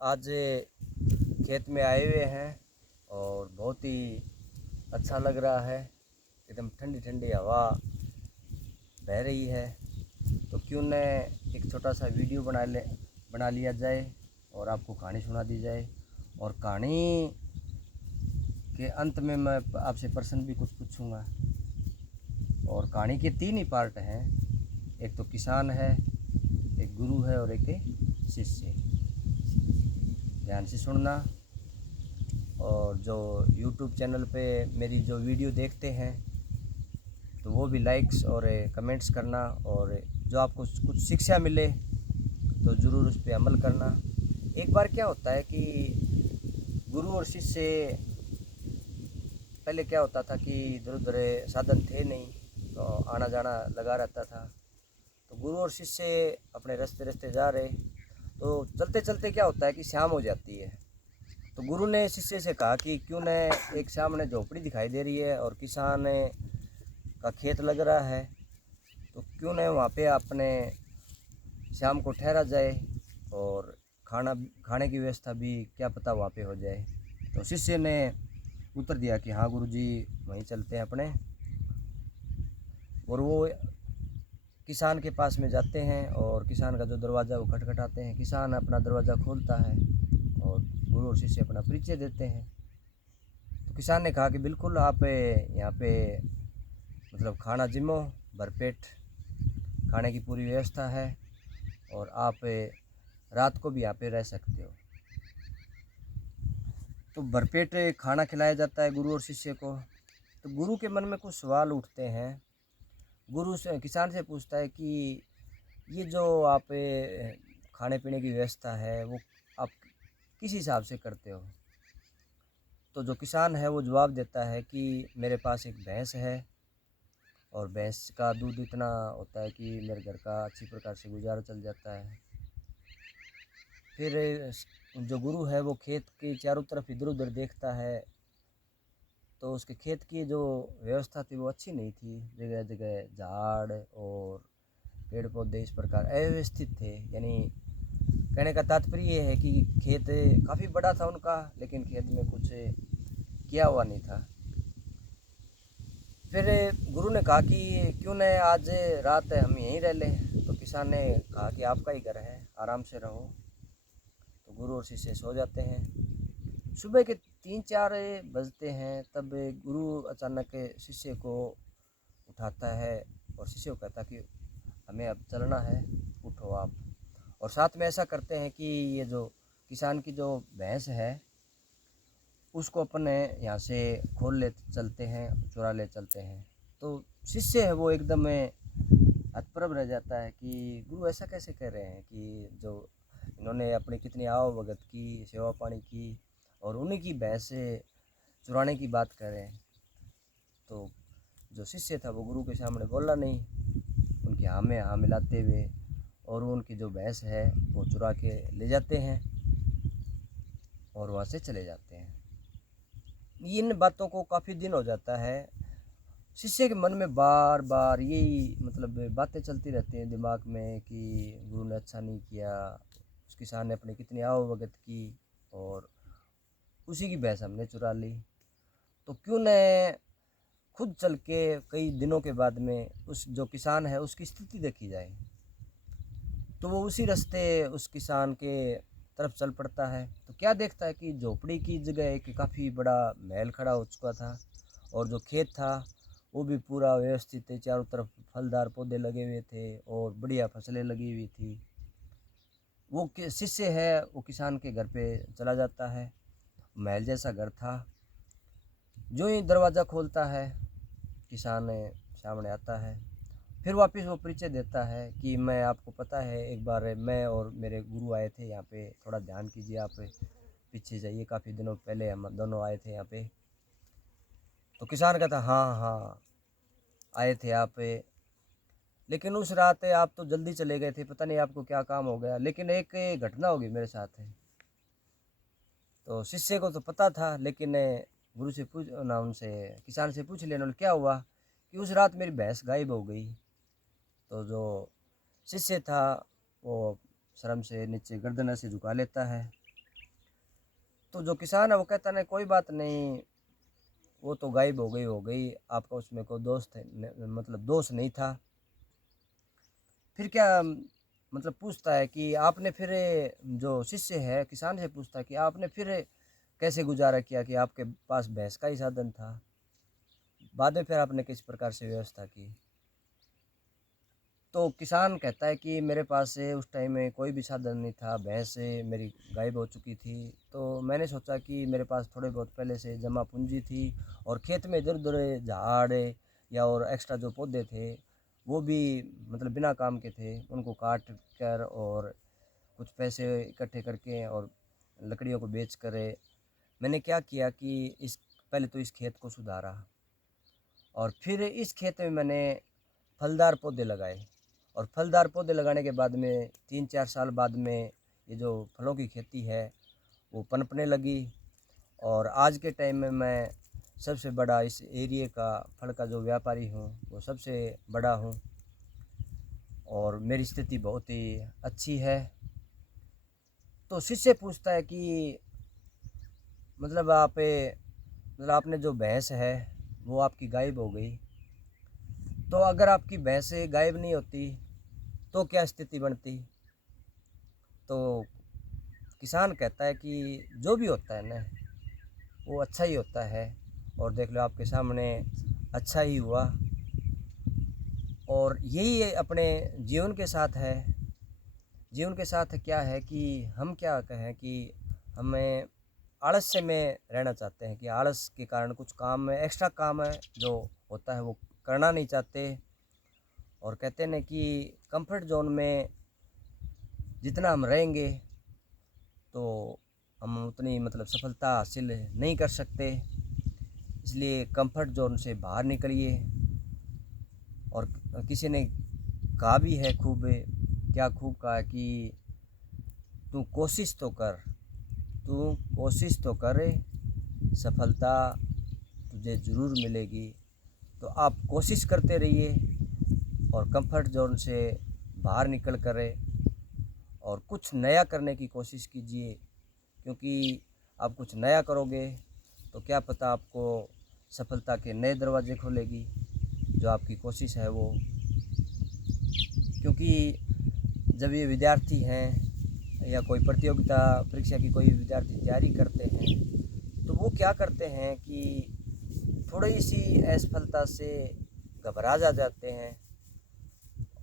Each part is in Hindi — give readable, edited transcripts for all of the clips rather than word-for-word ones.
आज खेत में आए हुए हैं और बहुत ही अच्छा लग रहा है। एकदम ठंडी ठंडी हवा बह रही है, तो क्यों न एक छोटा सा वीडियो बना लिया जाए और आपको कहानी सुना दी जाए। और कहानी के अंत में मैं आपसे प्रश्न भी कुछ पूछूंगा। और कहानी के 3 ही पार्ट हैं, एक तो किसान है, एक गुरु है और एक शिष्य। ध्यान से सुनना। और जो YouTube चैनल पे मेरी जो वीडियो देखते हैं तो वो भी लाइक्स और कमेंट्स करना, और जो आपको कुछ शिक्षा मिले तो ज़रूर उस पर अमल करना। एक बार क्या होता है कि गुरु और शिष्य, पहले क्या होता था कि इधर उधर साधन थे नहीं, तो आना जाना लगा रहता था। तो गुरु और शिष्य अपने रास्ते रास्ते जा रहे, तो चलते चलते क्या होता है कि शाम हो जाती है। तो गुरु ने शिष्य से कहा कि क्यों न एक सामने झोपड़ी दिखाई दे रही है और किसान का खेत लग रहा है, तो क्यों न वहाँ पे अपने शाम को ठहरा जाए और खाने की व्यवस्था भी क्या पता वहाँ पे हो जाए। तो शिष्य ने उत्तर दिया कि हाँ गुरुजी, वहीं चलते हैं अपने। और वो किसान के पास में जाते हैं और किसान का जो दरवाज़ा वो खटखटाते हैं। किसान अपना दरवाज़ा खोलता है और गुरु और शिष्य अपना परिचय देते हैं। तो किसान ने कहा कि बिल्कुल आप यहाँ पे मतलब खाना जिम्मो भरपेट खाने की पूरी व्यवस्था है और आप रात को भी यहाँ पे रह सकते हो। तो भरपेट खाना खिलाया जाता है गुरु और शिष्य को। तो गुरु के मन में कुछ सवाल उठते हैं। गुरु से किसान से पूछता है कि ये जो आप खाने पीने की व्यवस्था है वो आप किस हिसाब से करते हो। तो जो किसान है वो जवाब देता है कि मेरे पास एक भैंस है और भैंस का दूध इतना होता है कि मेरे घर का अच्छी प्रकार से गुजारा चल जाता है। फिर जो गुरु है वो खेत के चारों तरफ इधर उधर देखता है, तो उसके खेत की जो व्यवस्था थी वो अच्छी नहीं थी। जगह जगह झाड़ और पेड़ पौधे इस प्रकार अव्यवस्थित थे। यानी कहने का तात्पर्य ये है कि खेत काफ़ी बड़ा था उनका, लेकिन खेत में कुछ किया हुआ नहीं था। फिर गुरु ने कहा कि क्यों न आज रात हम यहीं रह लें। तो किसान ने कहा कि आपका ही घर है, आराम से रहो। तो गुरु और शिष्य सो जाते हैं। सुबह के 3-4 बजते हैं, तब गुरु अचानक शिष्य को उठाता है और शिष्य को कहता कि हमें अब चलना है, उठो आप। और साथ में ऐसा करते हैं कि ये जो किसान की जो भैंस है उसको अपने यहाँ से खोल ले चलते हैं, चुरा ले चलते हैं। तो शिष्य है वो एकदम हतप्रभ रह जाता है कि गुरु ऐसा कैसे कह रहे हैं कि जो इन्होंने अपनी कितनी आवभगत की, सेवा पानी की और उन्हीं की भैंस चुराने की बात कर रहे हैं। तो जो शिष्य था वो गुरु के सामने बोला नहीं, उनकी हाँ में हाँ मिलाते हुए और उनकी जो भैंस है वो चुरा के ले जाते हैं और वहाँ से चले जाते हैं। इन बातों को काफ़ी दिन हो जाता है। शिष्य के मन में बार बार यही मतलब बातें चलती रहती हैं दिमाग में कि गुरु ने अच्छा नहीं किया, उस किसान ने अपनी कितनी आवभगत की और उसी की भैंस हमने चुरा ली। तो क्यों न खुद चल के कई दिनों के बाद में उस जो किसान है उसकी स्थिति देखी जाए। तो वो उसी रास्ते उस किसान के तरफ चल पड़ता है। तो क्या देखता है कि झोपड़ी की जगह एक काफ़ी बड़ा महल खड़ा हो चुका था और जो खेत था वो भी पूरा व्यवस्थित है, चारों तरफ फलदार पौधे लगे हुए थे और बढ़िया फसलें लगी हुई थी। वो शिष्य है वो किसान के घर पे चला जाता है। महल जैसा घर था। जो ही दरवाज़ा खोलता है किसान सामने आता है। फिर वापस वो परिचय देता है कि मैं, आपको पता है एक बार मैं और मेरे गुरु आए थे यहाँ पे, थोड़ा ध्यान कीजिए, आप पीछे जाइए, काफ़ी दिनों पहले हम दोनों आए थे यहाँ पे। तो किसान कहता हाँ हाँ आए थे आप, लेकिन उस रात आप तो जल्दी चले गए थे, पता नहीं आपको क्या काम हो गया, लेकिन एक घटना होगी मेरे साथ है। तो शिष्य को तो पता था, लेकिन गुरु से पूछ ना, उनसे किसान से पूछ लेना क्या हुआ। कि उस रात मेरी भैंस गायब हो गई। तो जो शिष्य था वो शर्म से नीचे गर्दन से झुका लेता है तो जो किसान है वो कहता नहीं कोई बात नहीं, वो तो गायब हो गई, आपका उसमें कोई दोस्त है मतलब दोष नहीं था। फिर क्या मतलब पूछता है कि आपने फिर जो शिष्य है किसान से पूछता है कि आपने फिर कैसे गुजारा किया कि आपके पास भैंस का ही साधन था, बाद में फिर आपने किस प्रकार से व्यवस्था की। तो किसान कहता है कि मेरे पास उस टाइम में कोई भी साधन नहीं था, भैंस मेरी गायब हो चुकी थी। तो मैंने सोचा कि मेरे पास थोड़े बहुत पहले से जमा पूंजी थी और खेत में इधर उधर झाड़ या और एक्स्ट्रा जो पौधे थे वो भी मतलब बिना काम के थे, उनको काट कर और कुछ पैसे इकट्ठे करके और लकड़ियों को बेच कर मैंने क्या किया कि इस पहले तो इस खेत को सुधारा और फिर इस खेत में मैंने फलदार पौधे लगाए। और फलदार पौधे लगाने के बाद में 3-4 साल बाद में ये जो फलों की खेती है वो पनपने लगी और आज के टाइम में मैं सबसे बड़ा इस एरिया का फल का जो व्यापारी हूँ, वो सबसे बड़ा हूँ और मेरी स्थिति बहुत ही अच्छी है। तो शिष्य पूछता है कि मतलब आपने जो भैंस है वो आपकी गायब हो गई, तो अगर आपकी भैंस गायब नहीं होती तो क्या स्थिति बनती। तो किसान कहता है कि जो भी होता है ना वो अच्छा ही होता है और देख लो आपके सामने अच्छा ही हुआ। और यही अपने जीवन के साथ है। जीवन के साथ क्या है कि हम क्या कहें कि हमें आलस्य में रहना चाहते हैं कि आलस के कारण कुछ काम है, एक्स्ट्रा काम है जो होता है वो करना नहीं चाहते और कहते हैं ना कि कंफर्ट जोन में जितना हम रहेंगे तो हम उतनी मतलब सफलता हासिल नहीं कर सकते। इसलिए कंफर्ट जोन से बाहर निकलिए। और किसी ने कहा भी है खूब, क्या खूब कहा कि तू कोशिश तो कर, तू कोशिश तो कर, सफलता तुझे ज़रूर मिलेगी। तो आप कोशिश करते रहिए और कंफर्ट जोन से बाहर निकल कर और कुछ नया करने की कोशिश कीजिए, क्योंकि आप कुछ नया करोगे तो क्या पता आपको सफलता के नए दरवाजे खोलेगी जो आपकी कोशिश है वो। क्योंकि जब ये विद्यार्थी हैं या कोई प्रतियोगिता परीक्षा की कोई विद्यार्थी तैयारी करते हैं तो वो क्या करते हैं कि थोड़ी सी असफलता से घबरा जाते हैं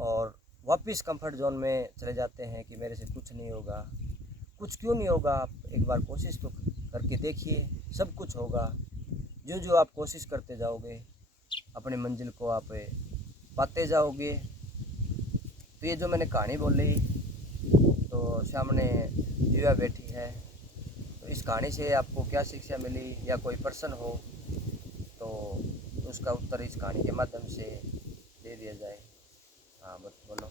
और वापस कंफर्ट जोन में चले जाते हैं कि मेरे से कुछ नहीं होगा। कुछ क्यों नहीं होगा, आप एक बार कोशिश तो करके देखिए, सब कुछ होगा। जो जो आप कोशिश करते जाओगे अपने मंजिल को आप पाते जाओगे। तो ये जो मैंने कहानी बोली तो सामने दिव्या बैठी है, तो इस कहानी से आपको क्या शिक्षा मिली या कोई प्रश्न हो तो उसका उत्तर इस कहानी के माध्यम से दे दिया जाए। हाँ बस बोलो।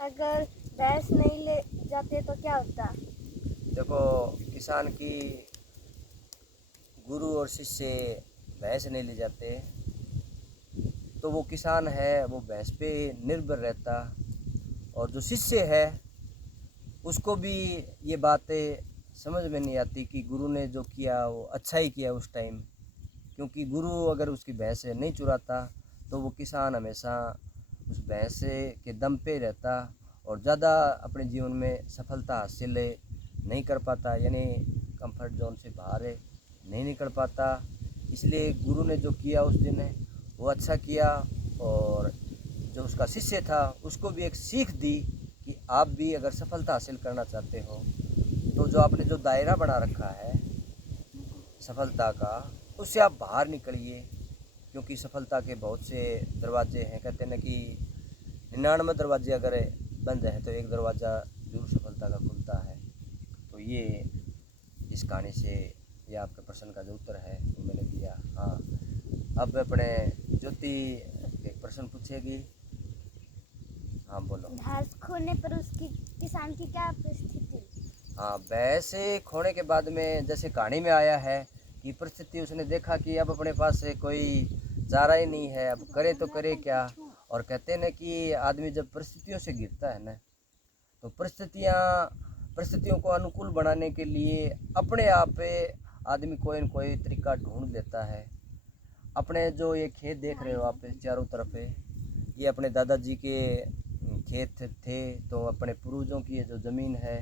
अगर भैंस नहीं ले जाते तो क्या होता? देखो, किसान की गुरु और शिष्य भैंस नहीं ले जाते तो वो किसान है वो भैंस पे निर्भर रहता। और जो शिष्य है उसको भी ये बातें समझ में नहीं आती कि गुरु ने जो किया वो अच्छा ही किया उस टाइम, क्योंकि गुरु अगर उसकी भैंस नहीं चुराता तो वो किसान हमेशा उस भैंस के दम पे रहता और ज़्यादा अपने जीवन में सफलता हासिल नहीं कर पाता, यानी कंफर्ट जोन से बाहर नहीं निकल पाता। इसलिए गुरु ने जो किया उस दिन वो अच्छा किया और जो उसका शिष्य था उसको भी एक सीख दी कि आप भी अगर सफलता हासिल करना चाहते हो तो जो आपने जो दायरा बना रखा है सफलता का, उससे आप बाहर निकलिए। क्योंकि सफलता के बहुत से दरवाजे हैं, कहते हैं ना कि 99 दरवाजे अगर बंद हैं तो एक दरवाज़ा जरूर सफलता का खुलता है। तो ये इस कहानी से ये आपके प्रश्न का जो उत्तर है वो मैंने दिया। हाँ, अब अपने ज्योति एक प्रश्न पूछेगी। हाँ बोलो। भैंस खोने पर उसकी किसान की क्या परिस्थिति? हाँ, भैंस खोने के बाद में जैसे कहानी में आया है कि परिस्थिति उसने देखा कि अब अपने पास कोई चारा ही नहीं है, अब करे तो करे क्या। और कहते हैं ना कि आदमी जब परिस्थितियों से गिरता है ना तो परिस्थितियाँ परिस्थितियों को अनुकूल बनाने के लिए अपने आप पे आदमी कोई न कोई तरीका ढूंढ लेता है। अपने जो ये खेत देख रहे हो आप चारों तरफ है, ये अपने दादाजी के खेत थे। तो अपने पूर्वजों की ये जो ज़मीन है,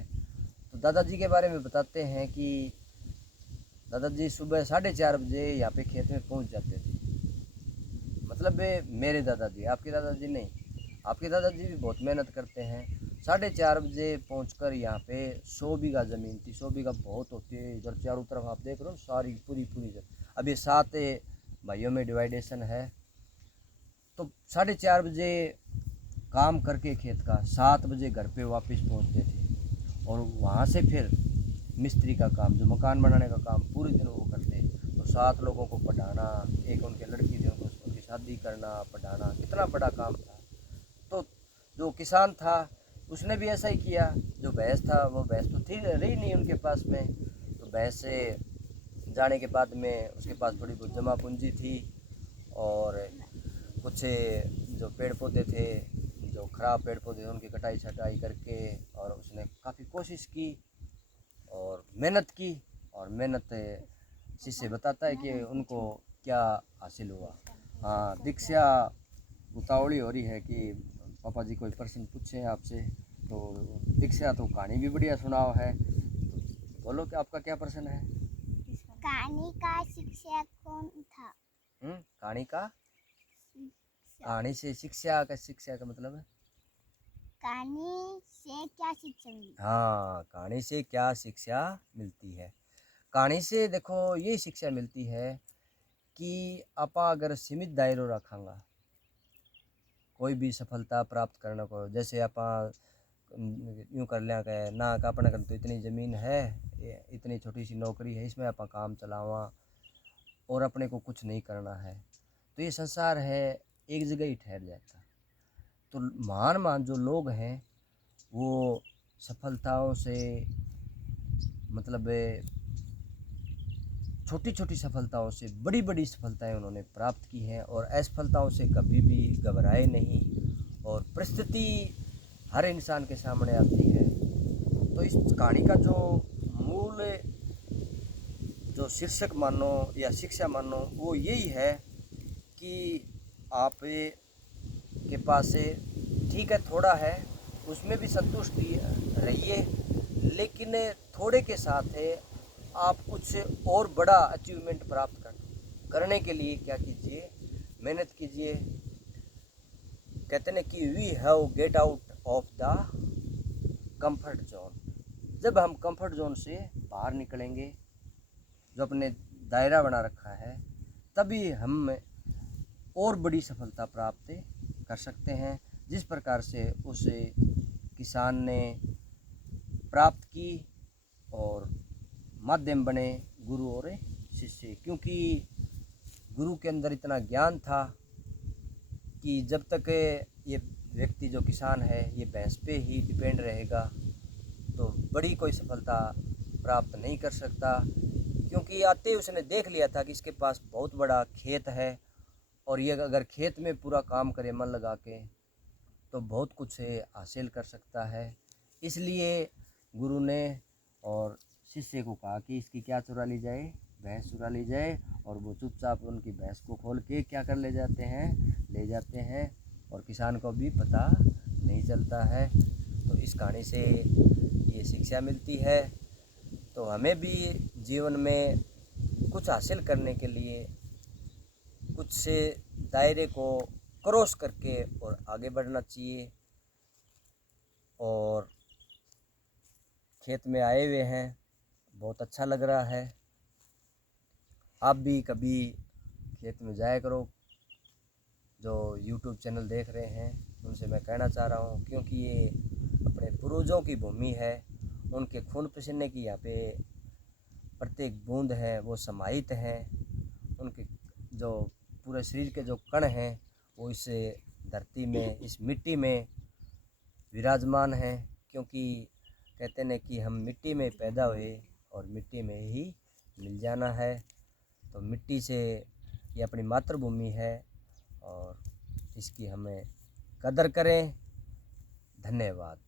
तो दादाजी के बारे में बताते हैं कि दादाजी सुबह 4:30 बजे यहाँ पे खेत में पहुँच जाते थे। मतलब मेरे दादाजी, आपके दादाजी नहीं, आपके दादाजी भी बहुत मेहनत करते हैं। 4:30 बजे पहुँचकर यहाँ पे 100 बीघा ज़मीन थी। 100 बीघा बहुत होती है, इधर चारों तरफ आप देख रहे हो सारी पूरी अब ये 7 भाइयों में डिवाइडेशन है। तो 4:30 बजे काम करके खेत का 7 बजे घर पे वापस पहुँचते थे, और वहाँ से फिर मिस्त्री का काम, जो मकान बनाने का काम पूरे दिन वो करते। तो 7 लोगों को पढ़ाना, एक उनके लड़की थी उनकी शादी करना, पढ़ाना, कितना बड़ा काम था। तो जो किसान था उसने भी ऐसा ही किया। जो भैंस था, वो भैंस तो थी रही नहीं उनके पास में, तो भैंस से जाने के बाद में उसके पास थोड़ी बहुत जमा पूंजी थी, और कुछ जो पेड़ पौधे थे, जो ख़राब पेड़ पौधे उनकी कटाई छटाई करके, और उसने काफ़ी कोशिश की और मेहनत की। और मेहनत से बताता है कि उनको क्या हासिल हुआ। हाँ, दीक्षा उतावली हो रही है कि पापा जी कोई प्रश्न पूछे आपसे। तो दीक्षा तो कहानी भी बढ़िया सुनाओ है, तो बोलो कि आपका क्या प्रश्न है। कहानी का शिक्षक कौन था? कहानी का, कहानी से शिक्षा का मतलब है कहानी से क्या शिक्षा मिली? हाँ, कहानी से क्या शिक्षा मिलती है। कहानी से देखो ये शिक्षा मिलती है कि आपा अगर सीमित दायरो रखांगा कोई भी सफलता प्राप्त करने को, जैसे आपा यूँ कर लिया कि ना का अपने तो इतनी ज़मीन है, इतनी छोटी सी नौकरी है, इसमें आपा काम चलावा और अपने को कुछ नहीं करना है, तो ये संसार है एक जगह ही ठहर जाता। तो महान जो लोग हैं वो सफलताओं से, मतलब छोटी छोटी सफलताओं से बड़ी बड़ी सफलताएं उन्होंने प्राप्त की हैं, और असफलताओं से कभी भी घबराए नहीं। और परिस्थिति हर इंसान के सामने आती है। तो इस कहानी का जो मूल जो शीर्षक मानो या शिक्षा मानो वो यही है कि आप के पास से ठीक है थोड़ा है, उसमें भी संतुष्ट रहिए, लेकिन थोड़े के साथ है आप कुछ और बड़ा अचीवमेंट प्राप्त करने के लिए क्या कीजिए, मेहनत कीजिए। कहते हैं कि we have get out of the comfort zone. जब हम कंफर्ट जोन से बाहर निकलेंगे, जो अपने दायरा बना रखा है, तभी हम और बड़ी सफलता प्राप्त कर सकते हैं, जिस प्रकार से उस किसान ने प्राप्त की। और माध्यम बने गुरु और शिष्य, क्योंकि गुरु के अंदर इतना ज्ञान था कि जब तक ये व्यक्ति जो किसान है ये भैंस पे ही डिपेंड रहेगा तो बड़ी कोई सफलता प्राप्त नहीं कर सकता। क्योंकि आते ही उसने देख लिया था कि इसके पास बहुत बड़ा खेत है, और ये अगर खेत में पूरा काम करे मन लगा के तो बहुत कुछ हासिल कर सकता है। इसलिए गुरु ने और शिष्य को कहा कि इसकी क्या चुरा ली जाए, भैंस चुरा ली जाए। और वो चुपचाप उनकी भैंस को खोल के क्या कर ले जाते हैं, और किसान को भी पता नहीं चलता है। तो इस कहानी से ये शिक्षा मिलती है। तो हमें भी जीवन में कुछ हासिल करने के लिए कुछ से दायरे को क्रॉस करके और आगे बढ़ना चाहिए। और खेत में आए हुए हैं, बहुत अच्छा लग रहा है। आप भी कभी खेत में जाया करो। जो YouTube चैनल देख रहे हैं उनसे मैं कहना चाह रहा हूँ, क्योंकि ये अपने पूर्वजों की भूमि है, उनके खून पसीने की यहाँ पे प्रत्येक बूंद है वो समाहित हैं। उनके जो पूरे शरीर के जो कण हैं वो इस धरती में, इस मिट्टी में विराजमान हैं। क्योंकि कहते हैं कि हम मिट्टी में पैदा हुए और मिट्टी में ही मिल जाना है। तो मिट्टी से ये अपनी मातृभूमि है और इसकी हमें कदर करें। धन्यवाद।